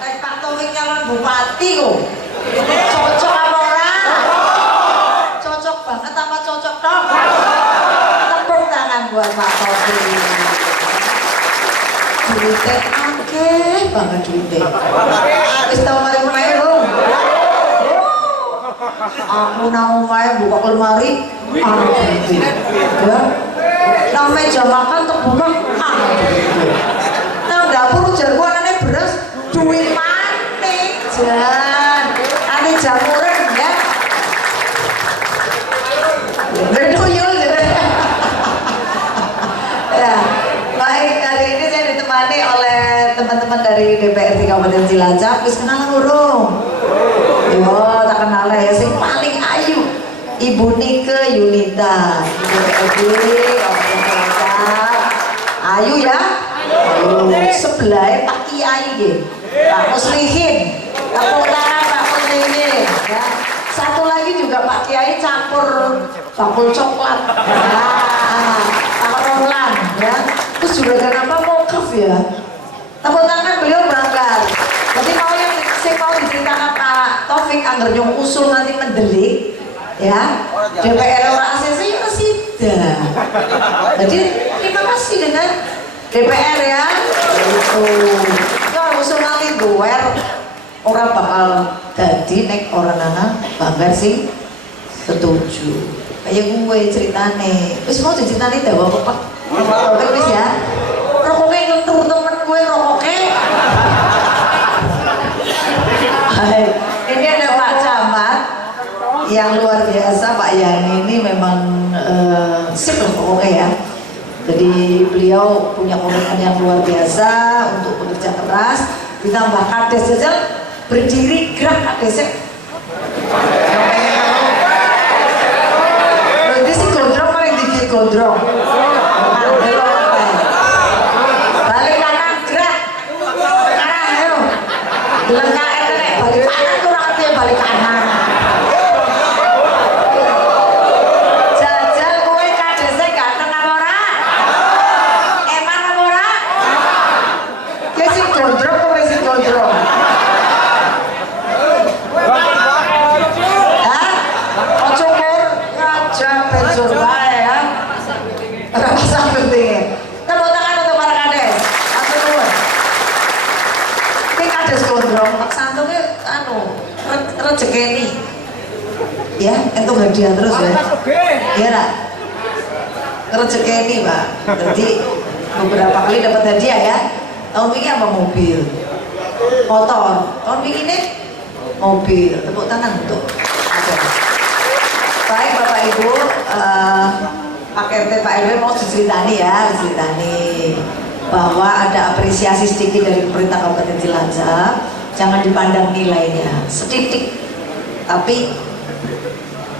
Pak Taufik calon bupati kok. Cocok apa ora? Cocok banget apa cocok dong? Tepuk tangan buat Pak Taufik. Duitnya akeh banget duitnya. Wis tau mari-mari lho. Aku nang omahe buka lemari, ya. Nang meja makan terbuka, nang dapur jarku anane beras, duit maning jan, ane jamuran ya. Berduyul ya. Baik, hari ini saya ditemani oleh teman-teman dari DPRD Kabupaten Cilacap. Wis kenal urung? Yo, tak kenal ya, sing paling ayu Ibu Nike Yunita DPRD Kabupaten Cilacap. Ayu ya? Ayu. Sebelah Pak Kiai nggih. Pak Muslihin. Tepuk tangan Pak Muslihin ya. Satu lagi juga Pak Kiai campur bakul coklat. Nah, Pak Roland ya. Terus juga ada nama Mokaf ya. Tepuk tangan beliau berangkat. Jadi mau yang saya mau diceritakan Pak Taufik anggar nyong usul nanti mendelik ya DPR ora ACC ya sudah. Jadi terima kasih dengan DPR ya. Itu ya usul nanti doer orang bakal jadi nek orang nana banggar sih setuju. Kayak gue ceritane, terus mau ceritane dah bapak Pak. Wis ya. Rokoknya nyentuh temen gue rokoknya. Hai, ini ada Pak Camat yang luar biasa. Pak Yani ini memang sip lah pokoknya ya. Jadi beliau punya komitmen yang luar biasa untuk bekerja keras. Ditambah kades jajal berdiri gerak kadesnya. Berarti si gondrong paling dikit gondrong. Balik kanan gerak. Kanan ayo. Lengkap. Balik kanan tuh artinya balik kanan. Jajal kue kadesnya ganteng apa ora? Emang apa ora? Dia si gondrong kue si gondrong. Hah? Oh cukur aja bejur wae ya. Rasa pentingnya. Tepuk tangan untuk para kades. Aku nuwun. Ini kades gondrong Pak Santungnya rezekeni ya, entuk hadiah terus ya. Iya lah, rezekeni Pak. Jadi beberapa kali dapat hadiah ya. Tahun ini apa mobil, motor. Tahun ini mobil. Tepuk tangan untuk. Baik Bapak Ibu, Pak RT Pak RW mau diceritani ya, diceritani bahwa ada apresiasi sedikit dari pemerintah Kabupaten Cilacap. Jangan dipandang nilainya sedikit, tapi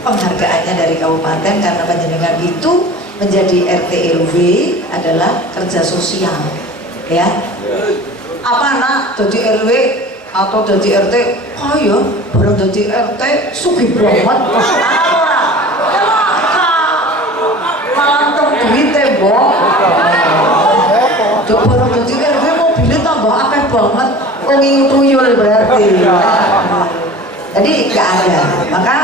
penghargaannya dari kabupaten karena panjenengan itu menjadi RT RW adalah kerja sosial ya. Apa nak jadi RW atau jadi RT kaya barang jadi RT sugih banget malah untuk duit tembok barang jadi RW mobilnya tambah akeh banget. Tuyul berarti jadi nggak ada. Maka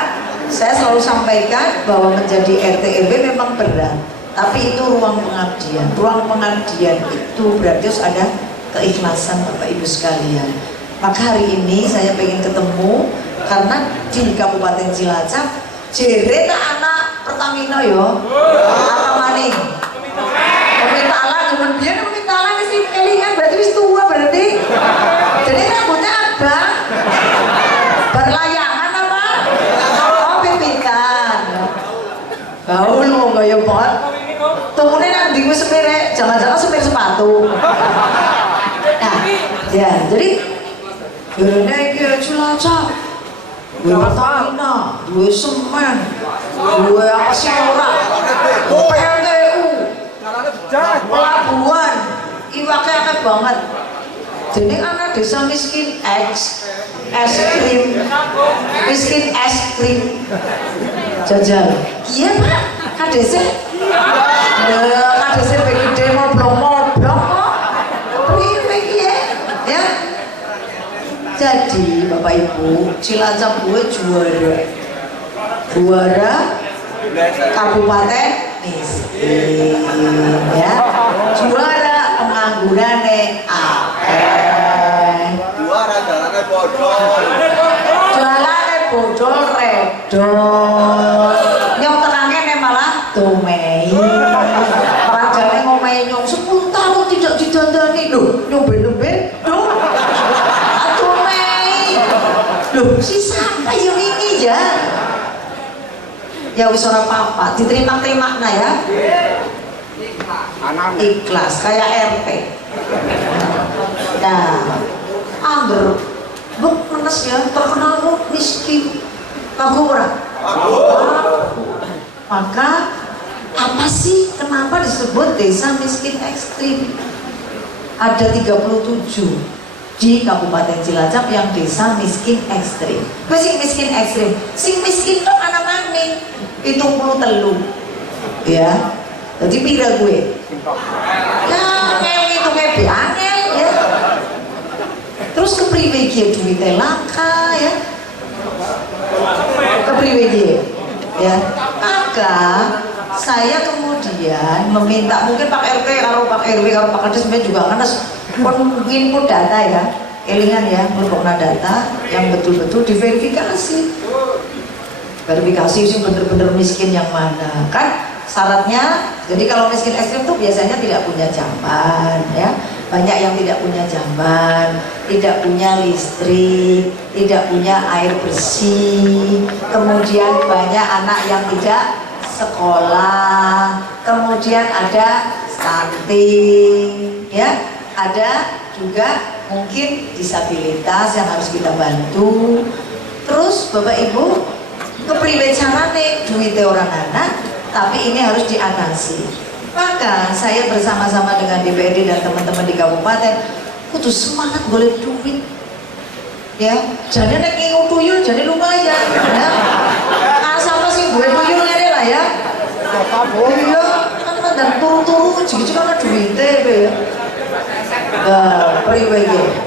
saya selalu sampaikan bahwa menjadi RT RW memang berat, tapi itu ruang pengabdian. Ruang pengabdian itu berarti harus ada keikhlasan Bapak Ibu sekalian. Maka hari ini saya pengen ketemu karena di Kabupaten Cilacap jere tak anak Pertamina yo apa maning Pemintalan cuman biar pemintalan sih kelingan berarti wis tua berarti. Jadi rambutnya abang berlayangan apa? Oh pimpinan bau lu gaya banget temunya nanti gue sepirek jangan-jangan sepir sepatu. Nah ya jadi yaudah ini Cilacap gue Pertamina, gue semen, gue apa sih orang PLTU pelabuhan iwaknya akeh banget. Jadi anak desa miskin es krim, miskin es krim jajal. Iya Pak, kadese. Kadese gede moblok kok. Priwe iki ya? Jadi Bapak Ibu, Cilacap gue juara kabupaten miskin ya, juara pengangguran juara jalannya bodol redol nyong tenangnya malah tumei padahal ngomongin nyong 10 tahun tidak didandani loh, nyobain tumei loh, si sampai yang ini ya ya wis ora apa-apa, diterima-terima nah ya ikhlas kayak RT. Nah angger buk menes ya terkenal miskin kagu ora? Maka apa sih kenapa disebut desa miskin ekstrim? Ada 37 di Kabupaten Cilacap yang desa miskin ekstrim. Gue sing miskin ekstrim, sing miskin tuh anak maning 73 ya. Jadi pira gue? Ya ngel itu kayak angel ya. Terus kepriwe iki duwite langka ya. Kepriwe iki ya. Maka saya kemudian meminta mungkin Pak RT karo Pak RW karo Pak Kades sebenarnya juga kan input data ya, elingan ya, melebokna data yang betul-betul diverifikasi. Verifikasi sih bener-bener miskin yang mana kan syaratnya. Jadi kalau miskin ekstrim tuh biasanya tidak punya jamban ya, banyak yang tidak punya jamban, tidak punya listrik, tidak punya air bersih, kemudian banyak anak yang tidak sekolah, kemudian ada stunting ya, ada juga mungkin disabilitas yang harus kita bantu. Terus Bapak Ibu kepriwe carane duwite orang anak, tapi ini harus diatasi. Maka saya bersama-sama dengan DPRD dan teman-teman di kabupaten kudu semangat boleh duit ya, jadi nek ngingu tuyul jadi lumayan ya. Sama sih boleh tuyul ngene lah ya. Iya kan dan turu-turu jiji ana duwite ya.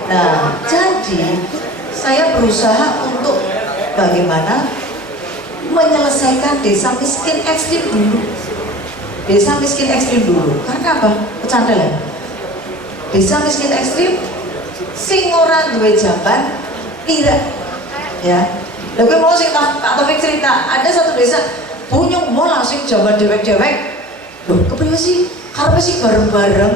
Nah, jadi saya berusaha untuk bagaimana menyelesaikan desa miskin ekstrim dulu. Desa miskin ekstrim dulu. Karena apa? Pecandelan. Desa miskin ekstrim sing ora duwe jamban pira. Ya. Lha kowe mau sing Pak Taufik cerita, ada satu desa bunyung mau langsung jamban dewek-dewek. Loh, kepriwe sih? Karepe sih bareng-bareng.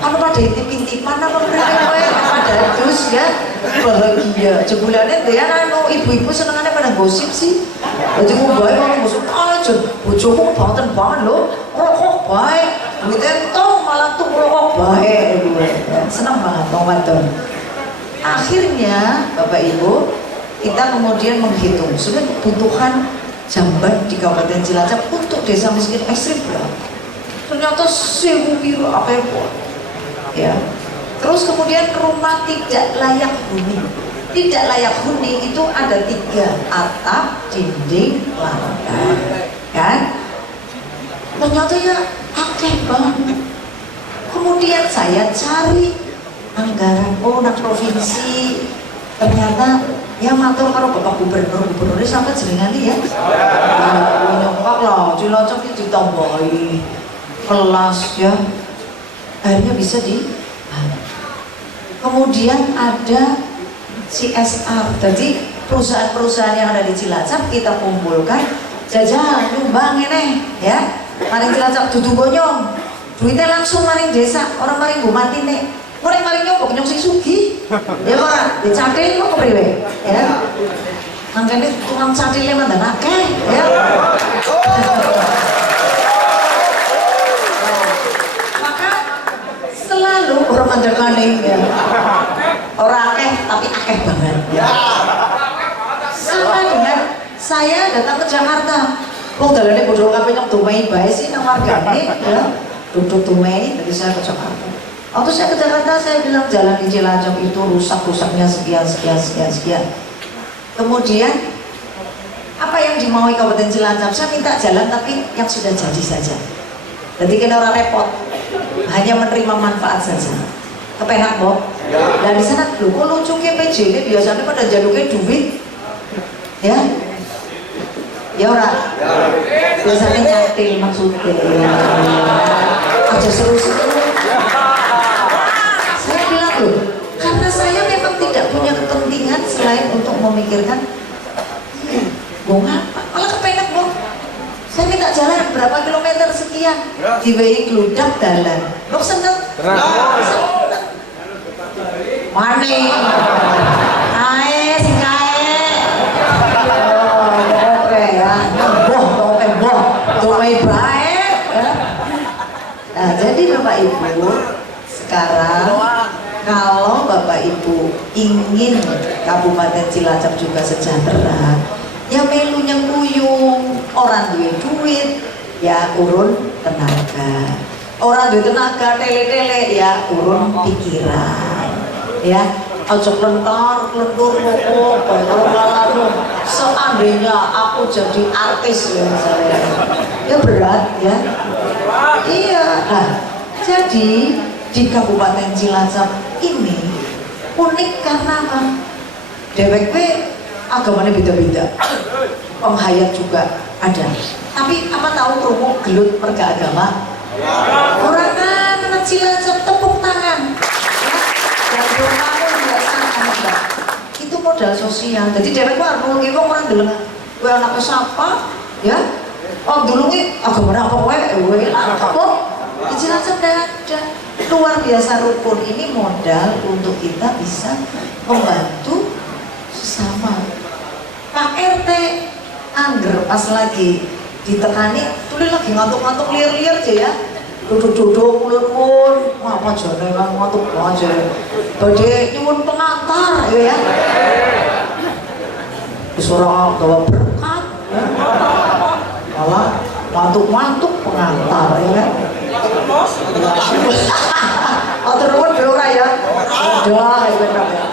Anu pada intip-intipan apa mereka pada dus ya bahagia jebulannya dia anu ibu-ibu senengannya pada gosip sih. Jadi gue baik orang gosip aja bojomu banget loh rokok baik duitnya tau malah tuh rokok baik senang banget Ramadan. Akhirnya Bapak Ibu kita kemudian menghitung sudah kebutuhan jamban di Kabupaten Cilacap untuk desa miskin ekstrim berapa. Ternyata 1000 biru apa ya. Terus kemudian rumah tidak layak huni. Tidak layak huni itu ada 3, atap, dinding, lantai kan. Ternyata ya akeh banget. Kemudian saya cari anggaran nak provinsi, ternyata ya matur karo Bapak Gubernurnya sampai jenengane ya. Nyongkak lah, Cilacap itu ditambahi kelas ya. Akhirnya bisa kemudian ada CSR, jadi perusahaan-perusahaan yang ada di Cilacap kita kumpulkan jajan nyumbang ini ya, maring Cilacap dudu bonyong duitnya langsung maring desa, orang maring bumati nih maring nyokok nyong sing sugi ya orang dicatil kok kepriwe ya, makanya tukang catilnya mandan akeh ya. Selalu orang mandekane ya. Orang akeh tapi akeh banget. Sama dengan saya datang ke Jakarta. Wong dalane bodho kabeh nyong tumei bae sih nang wargane ya. Duduk tumei dari saya ke Jakarta. Waktu saya ke Jakarta saya bilang jalan di Cilacap itu rusak-rusaknya sekian. Kemudian apa yang dimaui Kabupaten Cilacap? Saya minta jalan tapi yang sudah jadi saja. Jadi kena orang repot. Hanya menerima manfaat saja. kepenak Bob. Dan di sana loh kok lucu PJ ini biasanya pada jaluknya duit. Ya. Ya ora. Biasanya nyantil maksudnya. Aja seru-seru. Saya bilang loh, karena saya memang tidak punya kepentingan selain untuk memikirkan mau ngapa, malah kepenak Bob. Saya minta jalan berapa kilometer sekian, diwehi gludak dalan. Bob seneng? Seneng. Mane, ae sing kae. Oh, ya. Boh, domai bae. Nah, jadi Bapak Ibu, sekarang kalau Bapak Ibu ingin Kabupaten Cilacap juga sejahtera, ya melunya kuyung, orang duit ya urun tenaga, orang duit tenaga tele-tele ya urun pikiran, ya ojo lentor lentur rokok kalau seandainya aku jadi artis ya misalnya ya berat ya. Iya, nah jadi di Kabupaten Cilacap ini unik karena apa? DWP agamanya beda-beda, penghayat juga ada. Tapi apa tahu promo gelut merga agama? Orang anak Cilacap tepuk tangan. Dan kamu juga sama. Itu modal sosial. Jadi DWP harus nulungi orang dulu. Gue anaknya siapa? Ya. Oh dulu nih agamanya apa? Gue apa? Di Cilacap ada. Luar biasa rukun. Ini modal untuk kita bisa membantu sesama. Pak RT angger pas lagi ditekani tulis lagi ngantuk-ngantuk liar-liar aja ya, duduk-duduk ulun-ulun apa jane kan ngantuk aja badhe nyuwun pengantar ya disuruh bawa berkat ya. Malah ngantuk-ngantuk pengantar ya oh terus ora ya udah ya bener ya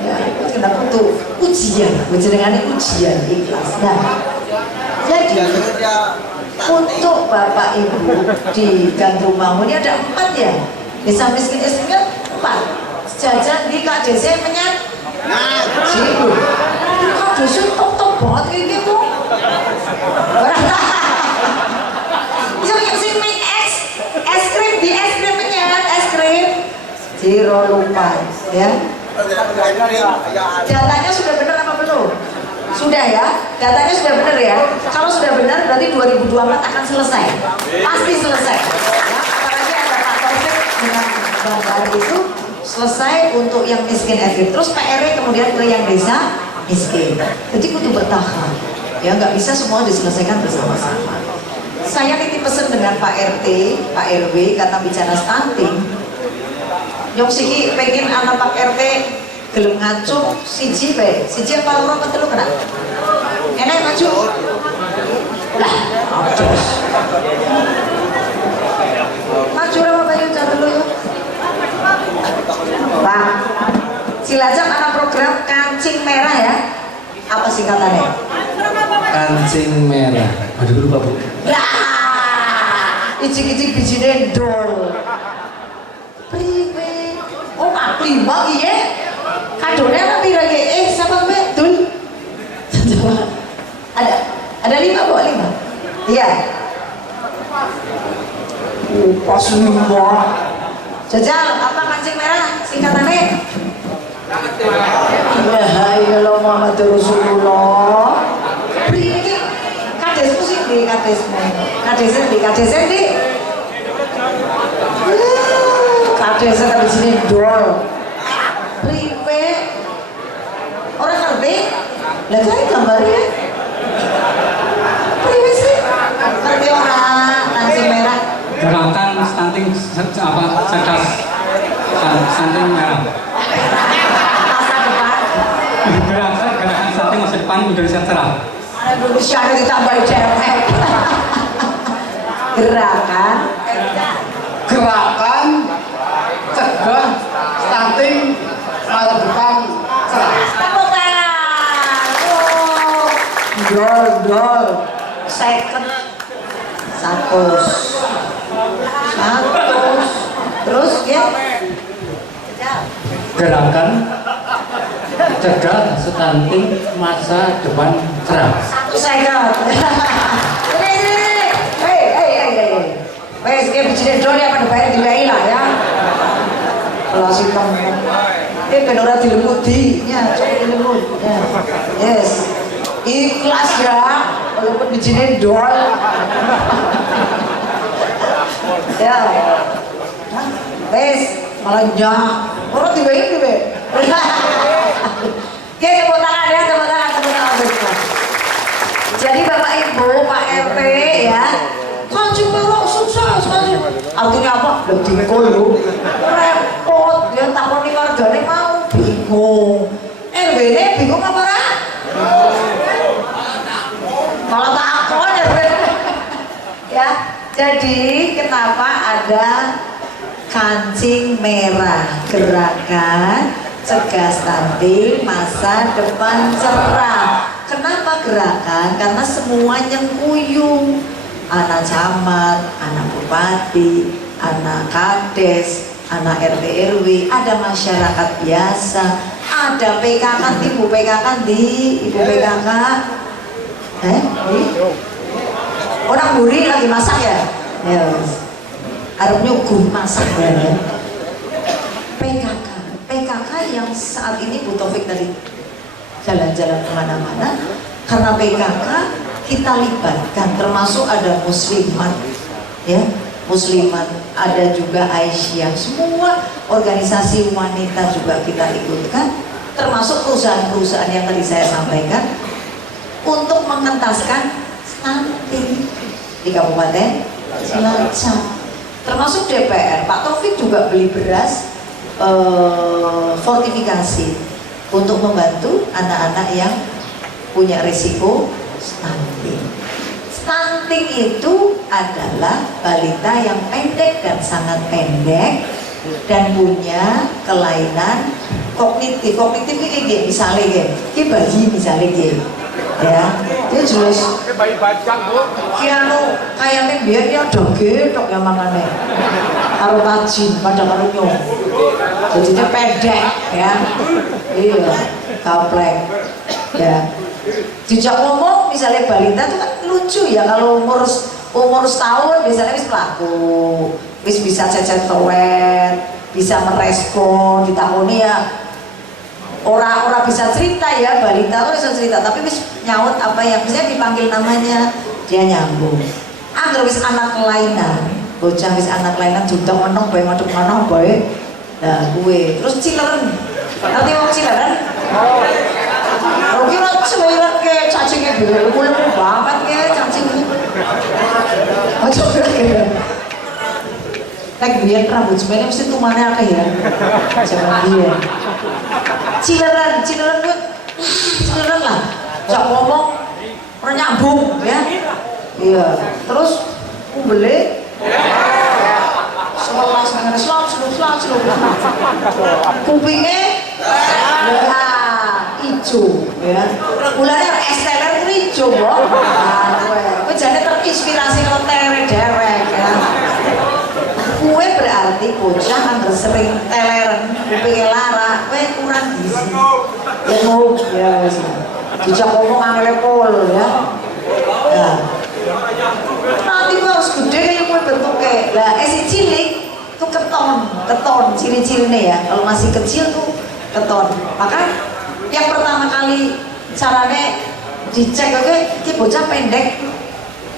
ya itu kenapa tuh ujian ujian ikhlas. Nah jadi untuk Bapak Ibu di Gandrung Mangun ini ada 4 ya, desa miskin istrinya 4 jajan di KDC menyat jiru KDC top banget ini tuh bisa sih mie es krim di es krim menyat es krim Jiro lupa ya. Datanya sudah benar apa belum? Sudah ya, datanya sudah benar ya. Kalau sudah benar berarti 2024 akan selesai, pasti selesai. Ya, apalagi ada Pak Taufik dengan Bang Bari itu selesai untuk yang miskin ekstrim. Terus PR kemudian ke yang desa miskin. Jadi kudu bertahap. Ya nggak bisa semua diselesaikan bersama-sama. Saya nitip pesan dengan Pak RT, Pak RW karena bicara stunting. Nyong siki pengen anak Pak RT gelem ngacung siji bae. Siji apa loro apa telu kena? Enak ngacung. Lah, terus. Ngacung apa bae cah telu yo. Pak. Cilacap anak program kancing merah ya. Apa singkatannya? Kancing merah. Aduh lupa Bu. Lah, icik-icik bijine ndol. Priwe? Oh, Pak Prima iya. Kadone apa pira ge? Sama Mbak Dul. Ada 5 bawa 5. Iya. Pas 5. Jajal, apa kancing merah singkatannya? La ilaha Muhammad Rasulullah. Priwe? Kadesmu sih di kadesmu. Kadesen di. Kadesen tapi sini dol. Priwe orang ngerti? Lah saya gambarnya priwe sih? Ngerti orang nasi merah gerakan stunting apa cerdas stunting merah masa depan gerakan stunting masa depan Indonesia cerah. Indonesia ada ditambah cewek gerakan Cegah stunting masa depan cerah. tepuk tangan. Dol second 100 terus ya Gerakan cegah stunting masa depan cerah. Satu second. Hei. Wes, dia bikin dol ya pada bayar dilai lah ya. Kalau si tong, ben ora dilemudi, ya, coba dilemut. Ya. Yes. Ikhlas ya, walaupun bikin dol. Ya. Wes, malah nyah. Orang dibayar juga. Oke, tepuk tangan ya, tepuk tangan. Jadi Bapak Ibu, Pak RT ya, kancing merah sukses, kancing. Artinya apa? Lebih koyo, repot, ya takoni wargane mau bingung. RW-ne bingung apa ora? Malah takon RW. Ya, jadi kenapa ada kancing merah, gerakan cegah stunting masa depan cerah. Kenapa gerakan? Karena semuanya kuyung. Anak camat, anak bupati, anak kades, anak RT RW, ada masyarakat biasa, ada PKK, ibu PKK ibu PKK. Orang buri lagi masak ya? Yes. Harus nyuguh masak ya. PKK yang saat ini Bu Taufik tadi jalan-jalan kemana-mana, karena PKK kita libatkan, termasuk ada muslimat, ya, muslimat, ada juga Aisyah, semua organisasi wanita juga kita ikutkan, termasuk perusahaan-perusahaan yang tadi saya sampaikan, untuk mengentaskan stunting di Kabupaten Cilacap. Termasuk DPR, Pak Taufik juga beli beras fortifikasi untuk membantu anak-anak yang punya risiko stunting. Stunting itu adalah balita yang pendek dan sangat pendek dan punya kelainan kognitif. Kognitif ini misalnya bayi misalnya ya, dia jelas kiano kayaknya biar dia doge tok yang makanya karo tajin pada karo nyong, jadi dia pendek ya, iya kaplek ya. Dijak ngomong misalnya balita itu kan lucu ya, kalau umur setahun biasanya wis pelaku, wis bisa cecet toilet, bisa merespon, ditakoni ya orang bisa cerita ya, balita tuh bisa cerita, tapi wis nyaut apa yang misalnya dipanggil namanya dia nyambung. Angger wis anak kelainan, bocah wis anak kelainan judang menong bae ngadep manah bae. Nah, gue terus cileren. Ngerti wong cileren? Oh, kira cileren ke cacingnya lemu banget ke cacingnya. Macam kira. Lagi biar rambut sebenarnya mesti tumane akeh ya. Jangan dia. Cileran lah, jak ngomong orang nyambung ya, iya, terus beli selang kupingnya ya hijau ya, mulanya esteller hijau boh, gue jadi terinspirasi kalau teler dewek ya. Kue berarti bocah anggar sering teleren kupingnya lara, kue kurang gizi ya wes dijak ngomong angele pol ya nanti kue harus gede kayak kue bentuknya lah si cilik tuh keton ciri-cirinya ya, kalau masih kecil tuh keton. Maka yang pertama kali caranya dicek ini bocah pendek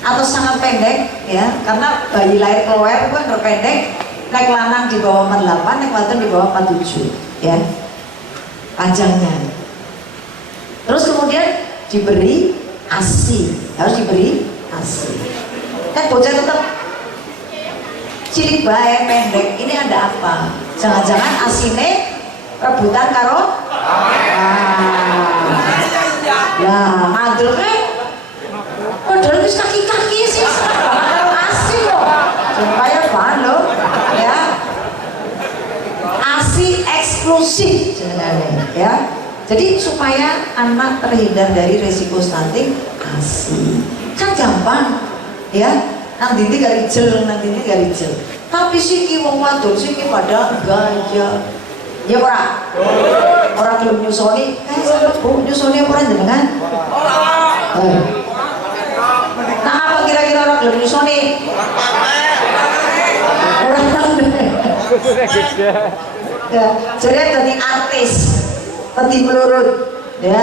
atau sangat pendek ya, karena bayi lahir keluar itu kan pendek, naik lanang di bawah 48, naik wadon di bawah 47 ya panjangnya. Terus kemudian diberi ASI, harus diberi ASI. Kan bocah tetap cilik bae pendek, ini ada apa? Jangan-jangan ASINE rebutan karo lah ngandel kan padahal wis kaki-kaki sih ASI loh, supaya bahan loh ya, ASI eksklusif sebenarnya ya. Jadi supaya anak terhindar dari risiko stunting, ASI kan gampang ya, nang dindi gak rijel, tapi siki wong wadon siki pada gaya Ya ora gelem nyusoni, sampe Bu nyusoni apa ora jenengan? Nah apa kira-kira ora gelem nyusoni? Ora ya, jadi jadi artis, peti pelurut, ya.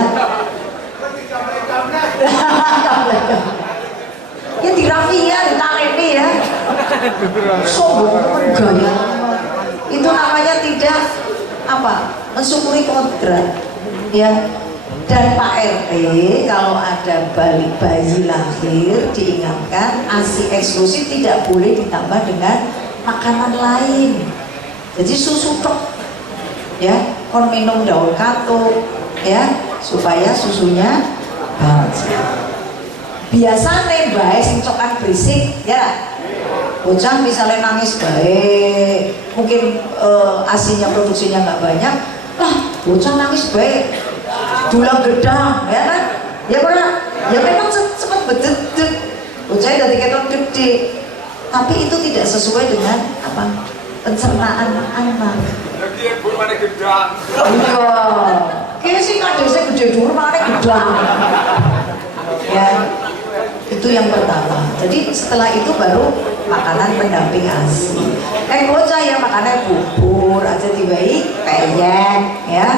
Ya dirapi ya, ditaleni ya. Sombong gaya. Itu namanya tidak apa? Mensyukuri kodrat, ya. Dan Pak RT kalau ada bayi lahir diingatkan ASI eksklusif tidak boleh ditambah dengan makanan lain. Jadi susu tok, ya, kon minum daun katuk, ya, supaya susunya bagus. Biasanya baik sing cokan berisik, ya. Bocah misalnya nangis baik, mungkin asinya produksinya nggak banyak, lah bocah nangis baik, dulang gedang, ya kan? Ya pernah, ya memang cepat bedet, bocah dari keton gede, tapi itu tidak sesuai dengan apa? Pencernaan anak. Lagi ibu mana gedang. Iya, kayaknya sih kadesnya gede dulu, mana gedang. Ya, itu yang pertama. Jadi setelah itu baru makanan pendamping ASI. Bocah ya makannya bubur aja dibayi, peyek, ya.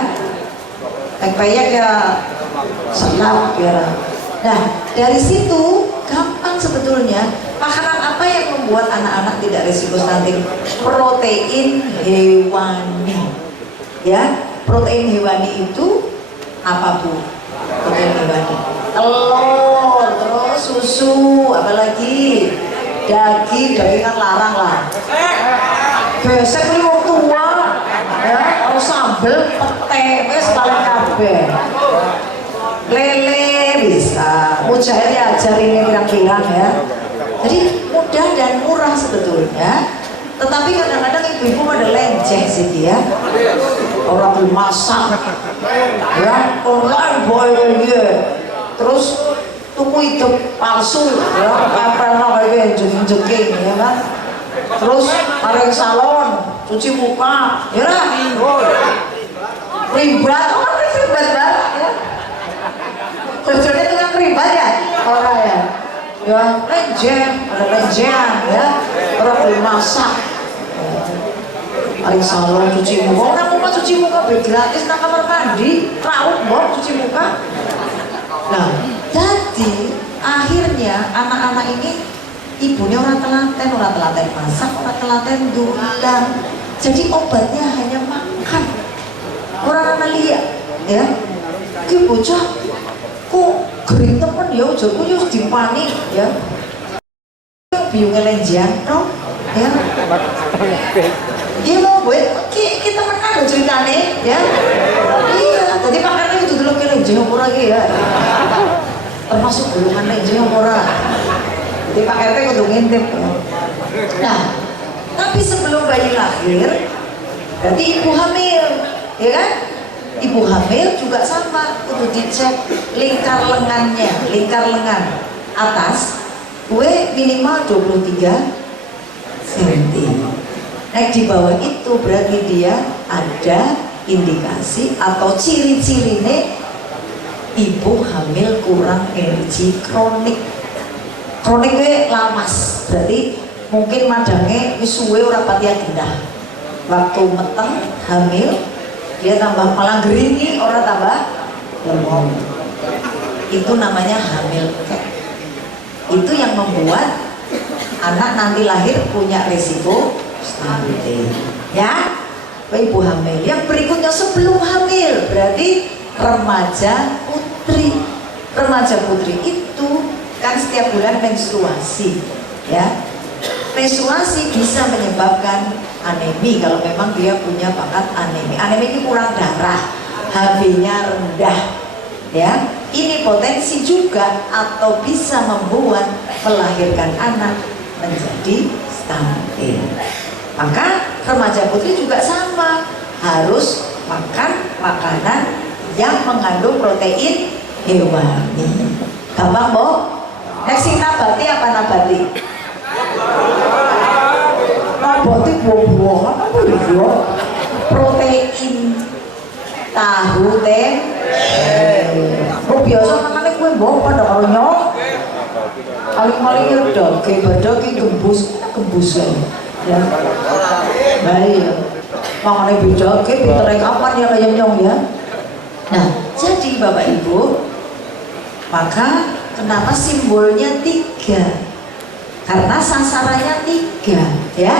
Peyek ya selap ya. Nah dari situ gampang sebetulnya. Makanan apa yang membuat anak-anak tidak risiko stunting? Protein hewani, ya. Protein hewani itu apa Bu? Protein hewani, telur, terus susu, apalagi daging kan larang lah. Besok ini mau tua, ya. Kalau sambel, pete, sekalian kabeh. Lele bisa, mujahid diajarin yang pirang-pirang ya. Jadi mudah dan murah sebetulnya, tetapi kadang-kadang ibu-ibu pada lenceng sih dia. Orang belum masak, ya, orang boy terus tuku hidup palsu, ya, apa kayak jengking, ya kan. Terus ada yang salon, cuci muka, ya lah. Ribet, orang ribet banget ya. Kerjanya itu kan ribet ya, orang ya. Ya, lenjeng, ada lenjengan ya. Orang belum masak. Paling salon cuci muka, orang mau cuci muka gratis nang kamar mandi, raut bom cuci muka. Nah, jadi akhirnya anak-anak ini ibunya orang telaten masak, orang telaten dulang. Jadi obatnya hanya makan. Orang anak lihat, ya. Ki bocah kok gering temen ya, ujarku ya dipani, ya. Biungnya lenjang, no? Ya. Iya mau buat, kita menang loh ceritanya, ya. Iya, tadi makannya itu dulu ke lenjang apa lagi ya. Termasuk golongan lenjang apa ora. Jadi Pak RT kudu ngintip. Nah, tapi sebelum bayi lahir, berarti ibu hamil, ya kan? Ibu hamil juga sama, kudu dicek lingkar lengan atas, gue minimal 23 cm. Nah di bawah itu berarti dia ada indikasi atau ciri-cirinya ibu hamil kurang energi kronik. Kronik gue lamas, berarti mungkin madangnya wis suwe ora pati gendah. Waktu meteng hamil dia tambah malah geringi, orang tambah lemong. Itu namanya hamil kek. Itu yang membuat anak nanti lahir punya risiko stunting. Ya, ibu hamil. Yang berikutnya sebelum hamil berarti remaja putri. Remaja putri itu kan setiap bulan menstruasi, ya. Menstruasi bisa menyebabkan anemi kalau memang dia punya bakat anemi. Anemi ini kurang darah, HB-nya rendah, ya. Ini potensi juga atau bisa membuat melahirkan anak menjadi stunting. Maka remaja putri juga sama, harus makan makanan yang mengandung protein hewani. Gampang, Bo? Next nabati apa nabati? Nabati buah-buahan apa ya? protein, tahu tempe. Oh biasa makannya kue mbok pada karo nyok. Paling-paling ya daging gembus ya. Baik. Makannya beda, pinternya kapan ya kayak nyong ya. Nah, jadi Bapak Ibu, maka kenapa simbolnya 3? Karena sasarannya 3 ya.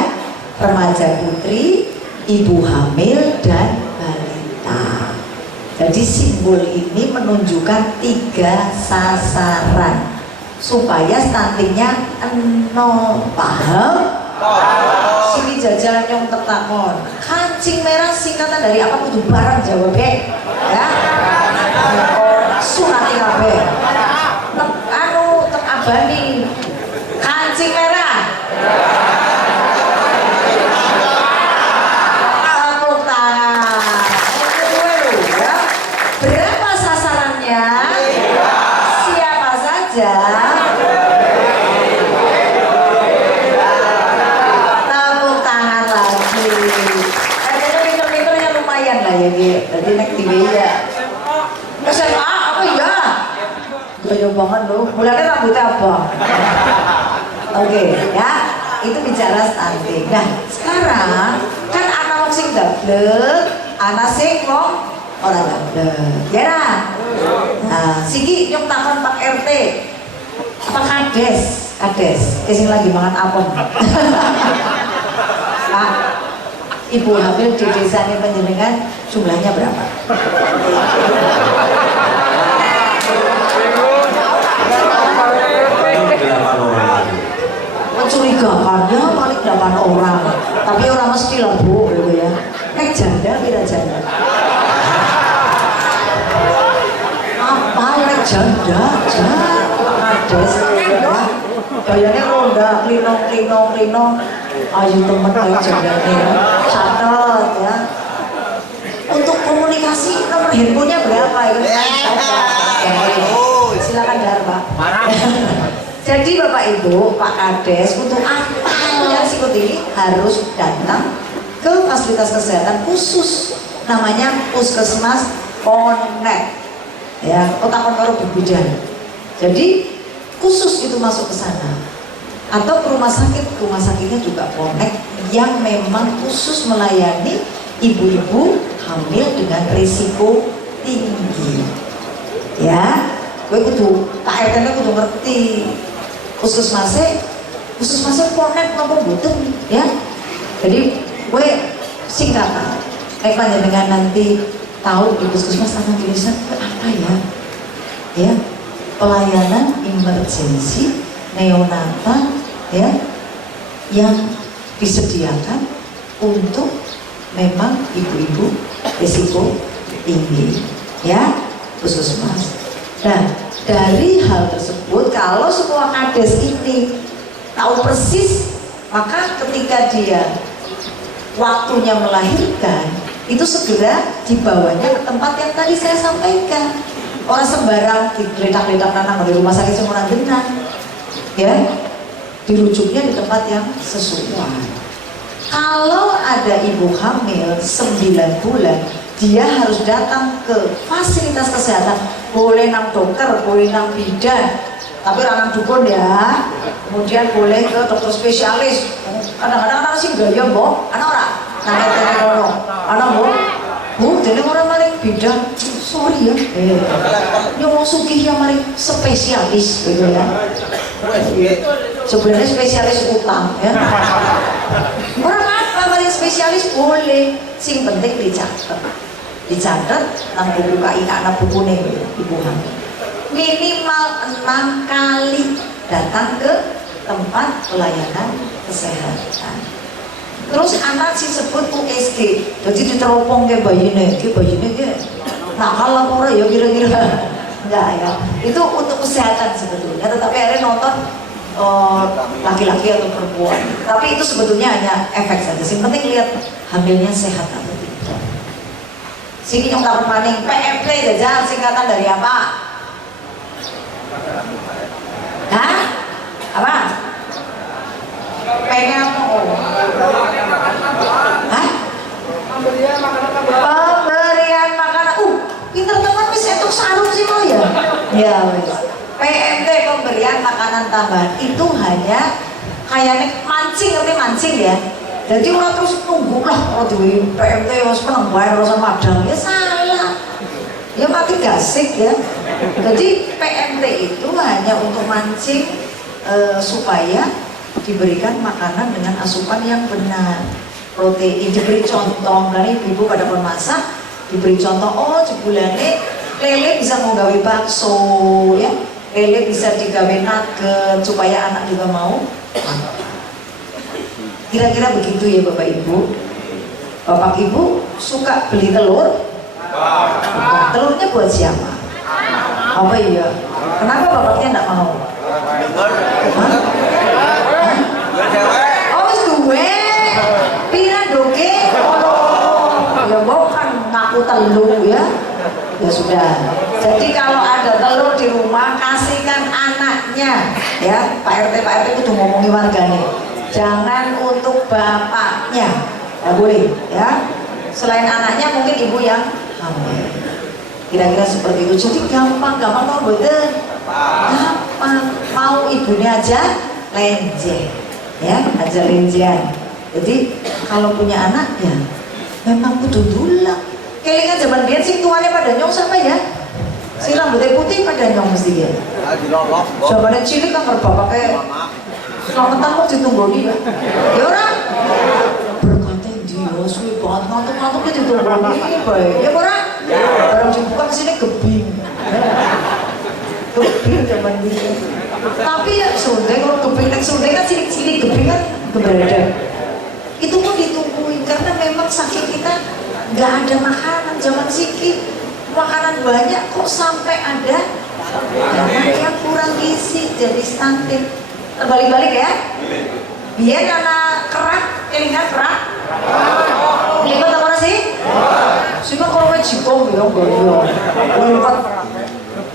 Remaja putri, ibu hamil dan balita. Jadi simbol ini menunjukkan 3 sasaran supaya stuntingnya 0. Paham? Sini jajan yang tertakon. Kancing merah singkatan dari apa? Kudu barang jawab ya. Sunati kabeh. Anu tek abani. Kancing merah. Tepuk tangan. Ya. Berapa sasarannya? Siapa saja? Tepuk tangan lagi. Ada pinter-pinternya lumayan lah ya, jadi nek ya. SMA apa ya? Gaya banget loh. Mulanya rambutnya abang. Oke, ya. Itu bicara stunting. Nah, sekarang kan anak wong sing dablek, anak sing wong ora dablek. Ya nah. Nah, siki nyong takon Pak RT. Apa kades? Kades. Sing lagi makan apem. Pak, ibu hamil di desanya panjenengan jumlahnya berapa? Mencurigakannya paling 8 orang, tapi orang mesti lah bu, gitu ya. Janda kira janda. Apa janda? Kades, ya. Gayanya ronda, klinong. Ayo temen kayak jandanya, catat ya. Untuk komunikasi nomor handphonenya berapa ya? Silakan Dar Pak. Jadi Bapak Ibu, Pak Kades untuk apa yang seperti ini harus datang ke fasilitas kesehatan khusus namanya Puskesmas Connect ya, Kota Karo Bidan. Jadi khusus itu masuk ke sana atau ke rumah sakitnya juga Connect yang memang khusus melayani ibu-ibu hamil dengan risiko tinggi ya. Gue kudu Pak RT-nya kudu ngerti puskesmasnya Connect nopo mboten ya. Jadi gue singkatan panjenengan nanti tahu di puskesmas akan tulisan apa ya pelayanan emergensi neonatal ya yang disediakan untuk memang ibu-ibu risiko tinggi ya puskesmas. Nah, dari hal tersebut kalau semua kades ini tahu persis, maka ketika dia waktunya melahirkan itu segera dibawanya ke tempat yang tadi saya sampaikan. Orang sembarang digeletak-geletak nanang di rumah sakit semua benar ya, dirujuknya di tempat yang sesuai. Kalau ada ibu hamil 9 bulan, dia harus datang ke fasilitas kesehatan, boleh nang dokter, boleh nang bidan, tapi orang dukun ya. Kemudian boleh ke dokter spesialis. Kadang-kadang anak sih gaya mbok, anak orang, nang telepon, anak mbok, bu, jadi orang maring bidan, sorry ya, nyomong sugih yang maring spesialis, gitu ya. Sebenarnya spesialis utang ya. Orang apa maring spesialis boleh, sing penting dicatat nang buku KIK anak buku nih ibu hamil minimal 6 kali datang ke tempat pelayanan kesehatan. Terus anak sih sebut USG, jadi diteropong ke bayine ke nakal lah orang ya kira-kira enggak ya, itu untuk kesehatan sebetulnya, tetapi akhirnya nonton laki-laki atau perempuan, tapi itu sebetulnya hanya efek saja. Yang penting lihat hamilnya sehat atau tidak. Sini yang dapat maning PMP jajan singkatan dari apa? Hah? Apa? Pengen apa? Hah? Ya wes. PMT pemberian makanan tambahan itu hanya kayaknya mancing, ngerti mancing ya. Jadi orang terus nunggu lah kalau di PMT harus menang bayar rasa madang ya salah. Ya mati gasik ya. Jadi PMT itu hanya untuk mancing supaya diberikan makanan dengan asupan yang benar, protein, diberi contoh dari ibu pada pemasak, diberi contoh oh jebulane lele bisa mau gawe bakso ya, lele bisa digawe nugget supaya anak juga mau. Kira-kira begitu ya Bapak Ibu. Bapak Ibu suka beli telur? Nah, telurnya buat siapa? Apa iya? Kenapa bapaknya enggak mau? Hah? Oh wis duwe. Pira doge? Oh, ya bukan ngaku telur ya. Ya sudah. Jadi kalau ada telur di rumah kasihkan anaknya ya. Pak RT itu ngomongi warganya. Jangan untuk bapaknya. Nggak boleh ya. Selain anaknya mungkin ibu yang hamil. Kira-kira seperti itu. Jadi gampang mau betul. Gampang. Mau ibunya aja lenje. Ya, aja lenjean. Jadi kalau punya anak ya memang kudu dulang. Kelingan zaman biyen sing tuane pada nyong sama ya. Si rambutnya putih pada nyong mesti ya. Zamannya cilik kan bapaknya selamatan kok ditunggoni ya. Ya orang berkata dia suwe banget ngantuk-ngantuk dia ditunggoni baik. Ya orang barang dibuka kesini gebing. Gebing zaman dulu. Tapi ya sungai kalau gebing nek sungai kan cilik-cilik gebing kan keberadaan. Itu pun ditungguin karena memang saking kita nggak ada makanan zaman sikit, makanan banyak kok sampai ada yang kurang gizi jadi stunting. Terbalik-balik ya. Biar anak kerak, kelingan kerak. Lipat apa sih? Sih kan kalau jikong bilang goyo. Lipat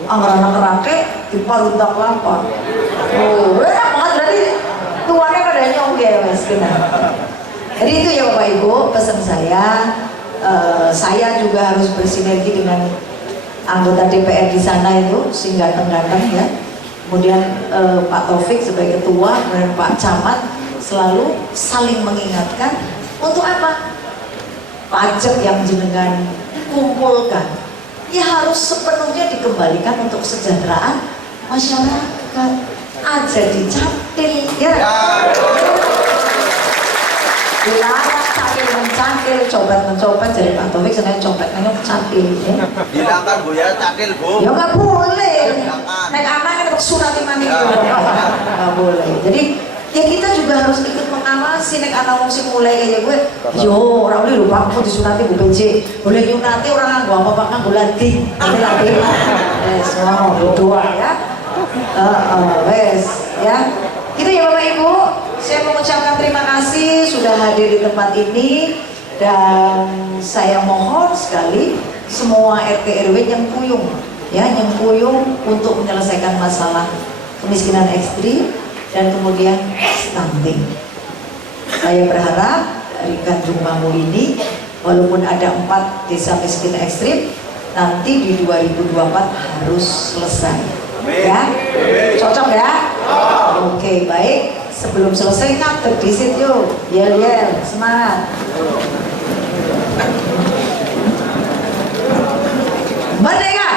anak keraknya di paruntak lapar. Oh, enak banget berarti tuannya pada nyong ya mas kita. Jadi itu ya Bapak Ibu pesan saya juga harus bersinergi dengan anggota DPR di sana itu sehingga ganteng ya. Kemudian Pak Taufik sebagai ketua dan Pak Camat selalu saling mengingatkan untuk apa? Pajak yang jenengan kumpulkan ya harus sepenuhnya dikembalikan untuk kesejahteraan masyarakat. Aja dicantil ya. Dilarang cakil mencakil, copet jadi Pak Taufik senang copet nanya cantil ya. Hilangkan Bu ya, cakil Bu. Ya nggak boleh. Naik anak kan sunat imani nggak boleh. Jadi ya kita juga harus ikut mengawasi naik anak musik mulai kayak gue. Yo orang ini lupa aku disunati Bu PJ. Boleh nyunati orang nggak apa-apa kan boleh latih. Nanti latih. Semua berdoa ya. Wes ya. Gitu ya Bapak Ibu. Saya mengucapkan terima kasih sudah hadir di tempat ini dan saya mohon sekali semua RT RW yang kuyung ya, yang kuyung untuk menyelesaikan masalah kemiskinan ekstrim dan kemudian stunting. Saya berharap dari Gandrung Mangu ini walaupun ada 4 desa miskin ekstrim nanti di 2024 harus selesai. Ya, cocok ya? Oke, baik. Sebelum selesai ngadeg di situ, yel semangat. Merdeka!